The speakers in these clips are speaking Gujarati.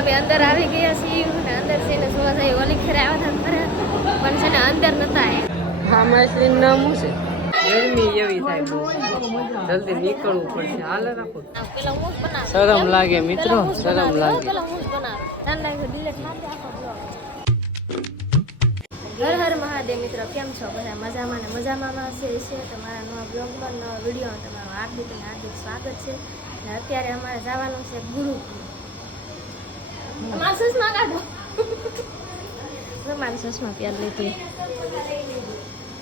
અમે અંદર આવી ગયા છીએ ને અંદર છે ને જોવા જઈએ ઓલી ખેરે આવ્યા હતા ખરા પણ છે ને અંદર નતા આવ્યા. હા માછલી નામ શું છે? ગરમી એવી થાય બહુ જલ્દી નીકળવું પડશે. હાલે રાખો. પેલા હું જ બનાવ. શરમ લાગે મિત્રો, શરમ લાગે. પેલા હું જ બનાવ. ઠંડા ડિલેટ મારી આખો બ્લોગ. હર હર મહાદેવ મિત્રો, કેમ છો બધા? મજામાં ને મજામાં છે તમારા નવા બ્લોગમાં નવા વિડીયોમાં તમારું હાર્દિક અને હાર્દિક સ્વાગત છે. અને અત્યારે અમારે જવાનું છે ગુરુકુળ. અમારા સસમા કાઢો. મારા સસમા પ્યાર લીધી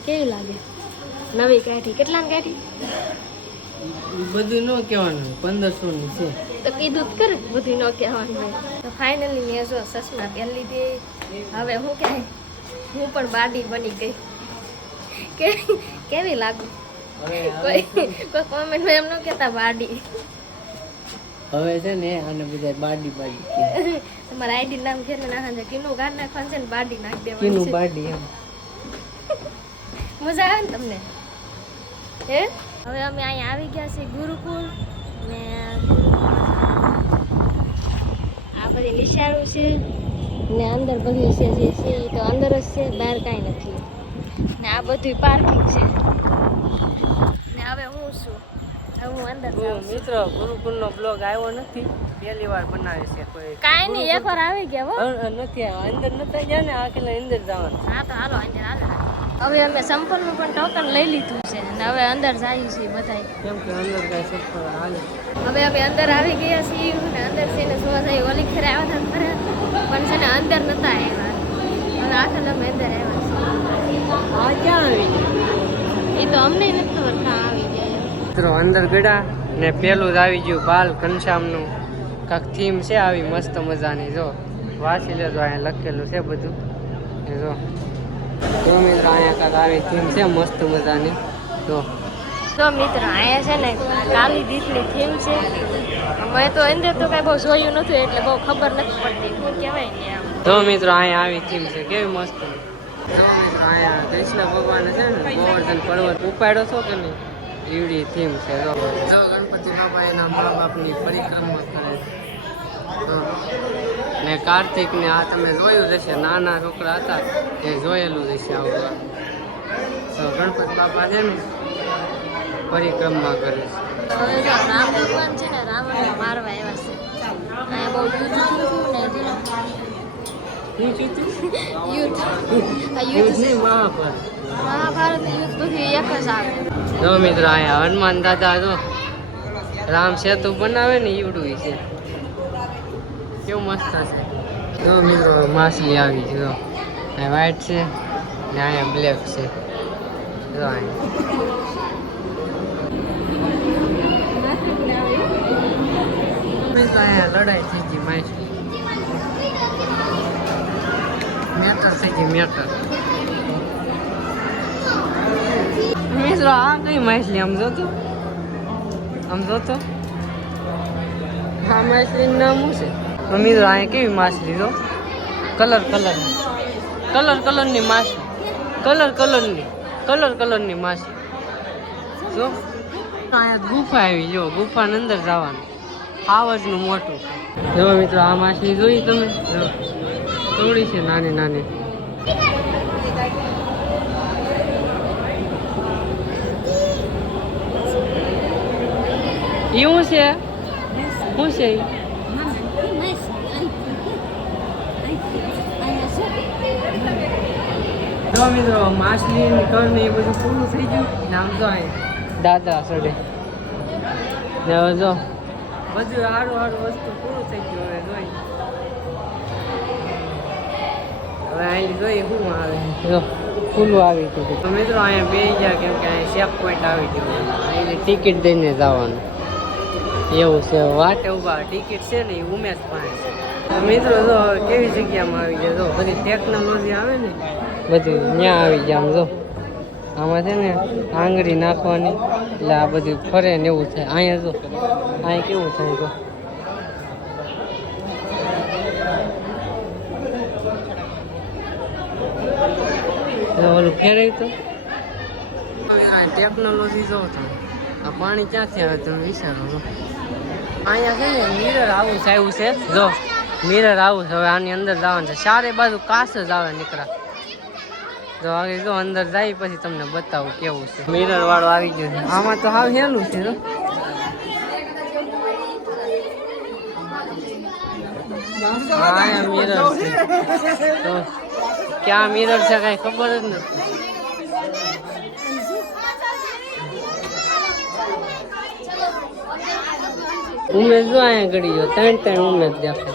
કેવી લાગે? નવી કાઢી. કેટલાની કાઢી? બધું ન કહેવાનું, 1500 ની છે. તો કીધું જ કરે બધું ન કહેવાનું. તો ફાઇનલી મેં જો સસમા પહેરી લીધી. હવે હું કહે હું પણ બાડી બની ગઈ. કેવી લાગુ? કોઈ કોમેન્ટમાં એમ ન કહેતા બાડી. હવે છે ને આને બધા બાડી બાડી તમારા આઈડી નામ કે નાખે છે કીનું ગાડ નાખવાનું છે ને બાડી નાખી દેવાનું કીનું છે. બાડી એમ મજા આવે ને તમને? હે હવે અમે અહીંયા આવી ગયા છીએ ગુરુકુળ ને આ બધી નિશાળો છે ને અંદર બધું છે જે છે એ તો અંદર જ છે, બહાર કાંઈ નથી. ને આ બધું પાર્કિંગ છે ને હવે હું છું હું અંદર જાઉં છું. મિત્રો ગુરુકુળનો બ્લોગ આવ્યો નથી, પહેલી વાર બનાવે છે. કોઈ કાંઈ નહીં, એકવાર આવી ગયા હો. નથી આવ્યો, અંદર નતા ગયા ને આ કેટલા અંદર જવાનું. હા તો હાલો અંદર હાલો. હવે અમે સંપલનું પણ ટોકન લઈ લીધું છે અને હવે અંદર જઈએ છીએ બધા. કેમ કે અંદર કાંઈ સફર હાલે. હવે અમે અંદર આવી ગયા છીએ ને અંદર છે ને જોવા જઈએ ઓલી ખેરે આવ્યા હતા ખરા પણ છે ને અંદર નતા આવ્યા. હવે આખા અમે અંદર આવ્યા છીએ. આ ક્યાં આવી એ તો અમને નથી ખબર કાં આવી ગયા. મિત્રો અંદર ગયા ને પેલું જ આવી ગયું બાલ ઘનશ્યામનું કાંક થીમ છે આવી મસ્ત મજાની. જો વાંચી લેજો, અહીંયા લખેલું છે બધું. જો મિત્રો અહીંયા કાંક આવી થીમ છે મસ્ત મજાની. તો મિત્રો અહીંયા છે ને કાલી દીપની થીમ છે. અમે તો અંદર તો કાંઈ બહુ જોયું નથી એટલે બહુ ખબર નથી પડતી શું કહેવાય ને આમ. તો મિત્રો અહીંયા આવી થીમ છે કેવી મસ્ત. તો મિત્રો અહીંયા કૃષ્ણ ભગવાન છે ને ગોવર્ધન પર્વત ઉપાડ્યો છો કે નહીં એવડી થીમ છે. જો ગણપતિ બાપા એના મા બાપની પરિક્રમા કરે ને કાર્તિક ને આ તમે જોયું જશે, નાના છોકરા હતા એ જોયેલું જશે આવું. તો ગણપતિ બાપા છે ને પરિક્રમા કરે છે. હવે જો રામ ભગવાન છે ને રાવણને મારવા આવ્યા છે. અહીંયા બહુ યુદ્ધ થયું ને યુદ્ધ મહાભારત યુદ્ધ બધું એક જ આવે. જો મિત્રો અહીંયા હનુમાન દાદા જો રામ સેતુ બનાવે ને ઈવડું છે કેવું મસ્ત છે. જો મિત્રો માછલી આવી છે. જો અહીંયા વ્હાઈટ છે ને અહીંયા બ્લેક છે. જો અહીંયા લડાઈ થઈ ગઈ માછલી મેટર થઈ ગઈ મેટર. મિત્રો આ કઈ માછલી આમ જોતો આ માછલીનું નામ શું છે? મિત્રો અહીંયા કેવી માછલી જો કલરની માછલી કલરની માછલી. જો અહીંયા ગુફા આવી, જો ગુફાની અંદર જવાનું આવજનું મોટું. જો મિત્રો આ માછલી જોઈ તમે થોડી છે નાની નાની. એવું છે શું છે? જો મિત્રો માછલી ઘર ને એ બધું પૂરું થઈ ગયું ને આમ જો દાદા સડે ને હવે જો બધું સારું વસ્તુ પૂરું થઈ ગયું. હવે જોઈ હવે અહીં જોઈ શું આવે જો ફૂલું આવી ગયું. તો મિત્રો અહીંયા બે ગયા કેમ કે અહીંયા શેપ પોઈન્ટ આવી ગયું એટલે ટિકિટ દઈને જવાનું એવું છે. વાટે ઉભા ટિકિટ છે ને એ ઉમેશ પાસે છે. તો મિત્રો જો હવે કેવી જગ્યામાં આવી ગયા. જો બધી ટેકનોલોજી આવે ને બધું ત્યાં આવી ગયા. આમ જો આમાં છે ને આંગળી નાખવાની એટલે આ બધું ફરે ને એવું થાય. અહીંયા જો અહીંયા કેવું થાય તો ઓલું ફેરાય તો ટેકનોલોજી જો તમે આ પાણી ક્યાંથી આવે તમે વિચારો છો. અહીંયા છે ને મિરર આવું છે જો મિરર આવું છે. હવે આની અંદર જવાનું છે. ચારે બાજુ કાચ જ આવે નીકળા. તો આગળ જો અંદર જાય પછી તમને બતાવું કેવું છે. મિરર વાળો આવી ગયો છે. આમાં તો હાવ હેલું છે. હા મિરર છે. તો ક્યાં મિરર છે કઈ ખબર જ નથી. ઉમેશ જો અહીંયા ગળી ગયો. ત્રણ ઉમેશ દેખાય.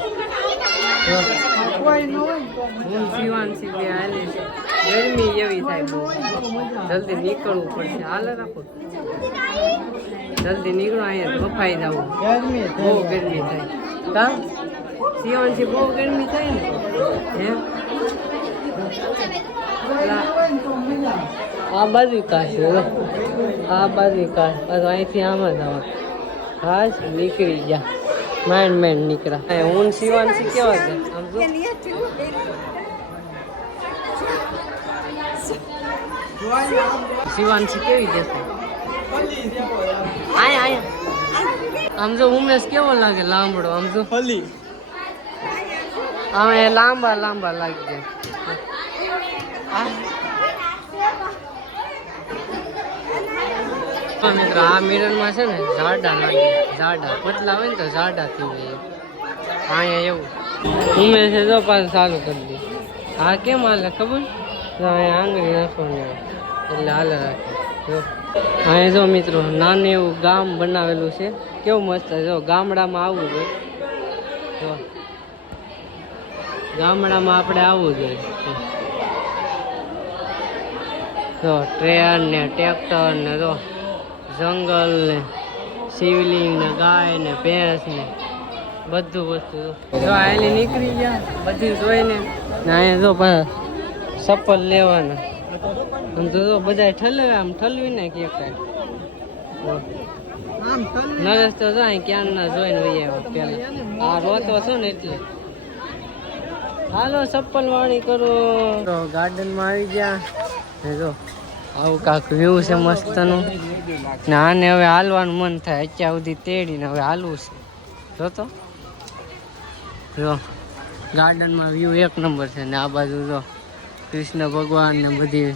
હું શિવાંશી બે હાલે છે. ગરમી એવી થાય બહુ. જલ્દી નીકળવું પડશે. હાલે રાખો જલ્દી નીકળો. અહીંયા બફાઈ જવું. બહુ ગરમી થાય. કા શિવાંશી બહુ ગરમી થાય ને હે. આ બાજુ કાશ આ બાજુ કાશ બસ અહીંથી આમાં જવા. હાશ નીકળી ગયા. માંડ નીકળ્યા. હું શિવાંશી કેવા છે આમ જો. શિવાંશી કેવી દેખાય? આમ જો ઉમેશ કેવો લાગે? લાંબડો આમ જો. આમ એ લાંબા લાગી જાય. મિત્રો આ મિરર માં છે ને ઝાડા લાગે. ઝાડા પતલા હોય ને તો ઝાડા થઈ જાય. અહીંયા એવું ઉમેશ જો પાછું ચાલુ કરી દે. હા કેમ હાલે ખબર? અહીંયા આંગળી નાખવાની એટલે હાલે રાખે. જો અહીંયા જો મિત્રો નાનું એવું ગામ બનાવેલું છે. કેવું મસ્ત છે. જો ગામડામાં આવવું જોઈએ. જો ગામડામાં આપણે આવવું જોઈએ. જો ટ્રેન ને ટ્રેક્ટર ને જો જંગલ ને શિવલિંગ ને ગાય ને ભેંસ ને બધું વસ્તુ જો આયલી નીકળી ગયા. બધી જોઈને અહીંયા જો ચપ્પલ લેવાના. આમ તો જો બધા ઠલવે આમ ઠલવી ને કે નરેશ તો જાય ક્યાં ના જોઈને વહી આવ્યો પેલા. આ રોતો છો ને એટલે હાલો ચપ્પલ વાળી કરો. તો ગાર્ડન માં આવી ગયા. જો આવું કાંક વ્યૂ છે મસ્તનું. ને આને હવે હાલવાનું મન થાય. અત્યાર સુધી તેડીને હવે હાલવું છે. જોતો જો ગાર્ડનમાં વ્યૂ એક નંબર છે. ને આ બાજુ જો કૃષ્ણ ભગવાન ને બધી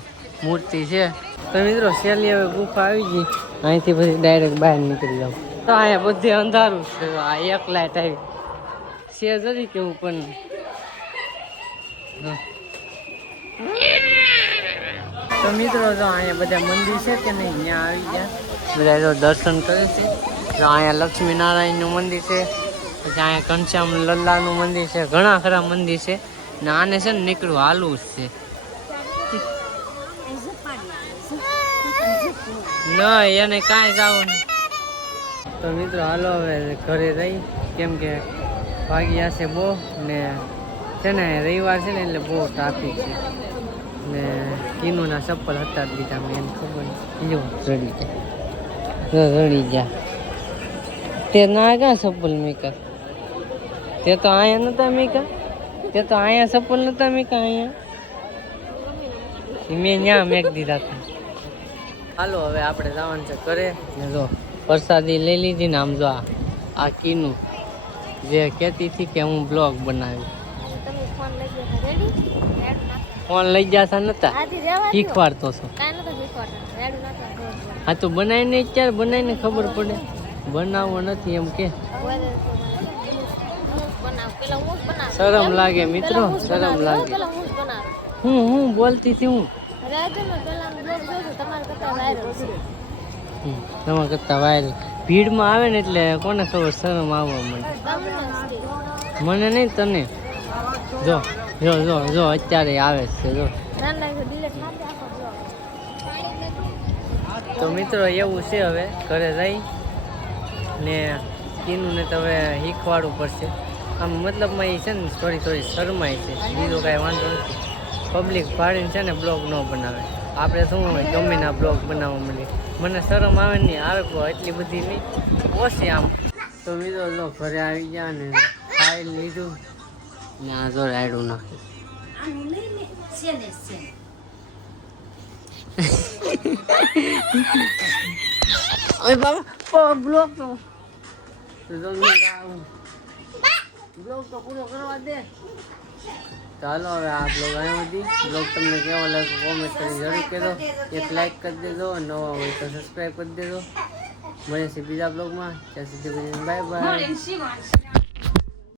મૂર્તિ છે. તો મિત્રો છેલ્લી હવે ગુફા આવી ગઈ. અહીંથી પછી ડાયરેક્ટ બહાર નીકળી જાવ. તો અહીંયા બધે અંધારું છે. આ એક લાઈટ આવી છે જરી કેવું પણ તો મિત્રો જો અહીંયા બધા મંદિર છે કે નહીં ત્યાં આવી ગયા. બધા જો દર્શન કરે છે. જો અહીંયા લક્ષ્મીનારાયણનું મંદિર છે. પછી અહીંયા ઘનશ્યામ લલ્લાનું મંદિર છે. ઘણા ખરા મંદિર છે. ને આને છે ને નીકળવું હાલવું જ છે. ના એને કાંઈ જવું નહીં. તો મિત્રો હાલો હવે ઘરે રહી. કેમ કે વાગ્યા છે બહુ ને છે ને રવિવાર છે ને એટલે બહુ ટ્રાફિક છે. ને કિનુના ચપ્પલ હતા જ દીધા મેં એને ખબર જો રડી ગયા. તે ના ક્યાં ચપ્પલ મીકા? તે તો અહીંયા નતા મીકા. તે તો અહીંયા ચપ્પલ નતા મીકા. અહીંયા મેં ત્યાં મેક દીધા હતા. હાલો હવે આપણે જવાનું છે ઘરે. ને જો પ્રસાદી લઈ લીધી ને આમ જો આ કીનું જે કહેતી હતી કે હું બ્લોગ બનાવી. ફોન લઈ જતા નતા શીખવાડતો છો. હા તો બનાવીને અત્યારે બનાવીને ખબર પડે. બનાવવો નથી એમ કે શરમ લાગે મિત્રો. શરમ લાગે. હું બોલતી હતી હું તમારા કરતા વાયરલ ભીડમાં આવે ને એટલે કોને ખબર શરમ આવવા માંડે. મને નહીં તને. જો જો જો જો અત્યારે આવે છે. જો તો મિત્રો એવું છે. હવે ઘરે જઈ ને કીનુંને તો હવે શીખવાડવું પડશે. આમ મતલબમાં એ છે ને થોડી શરમાય છે. બીજો કાંઈ વાંધો નથી. પબ્લિક ભાડીને છે ને બ્લોગ ન બનાવે. આપણે શું હોય ગમે બ્લોગ બનાવવા માંડીએ. મને શરમ આવે નહીં. આવે એટલી બધી નહીં ઓછી આમ. તો મિત્રો લો ઘરે આવી ગયા ને ખાઈ લીધું ને આ જો રાયડું નાખી. બાબા બ્લોક તો બ્લોગ તો પૂરો કરવા દે. ચાલો હવે આ બ્લોગ અહીં સુધી. બ્લોગ તમને કેવો લાગ્યો કોમેન્ટ કરીને જરૂર કહેજો. એક લાઈક કરી દેજો, નવા હોય તો સબસ્ક્રાઈબ કરી દેજો. મળે છે બીજા બ્લોગમાં. ત્યાં સુધી બાય બાય.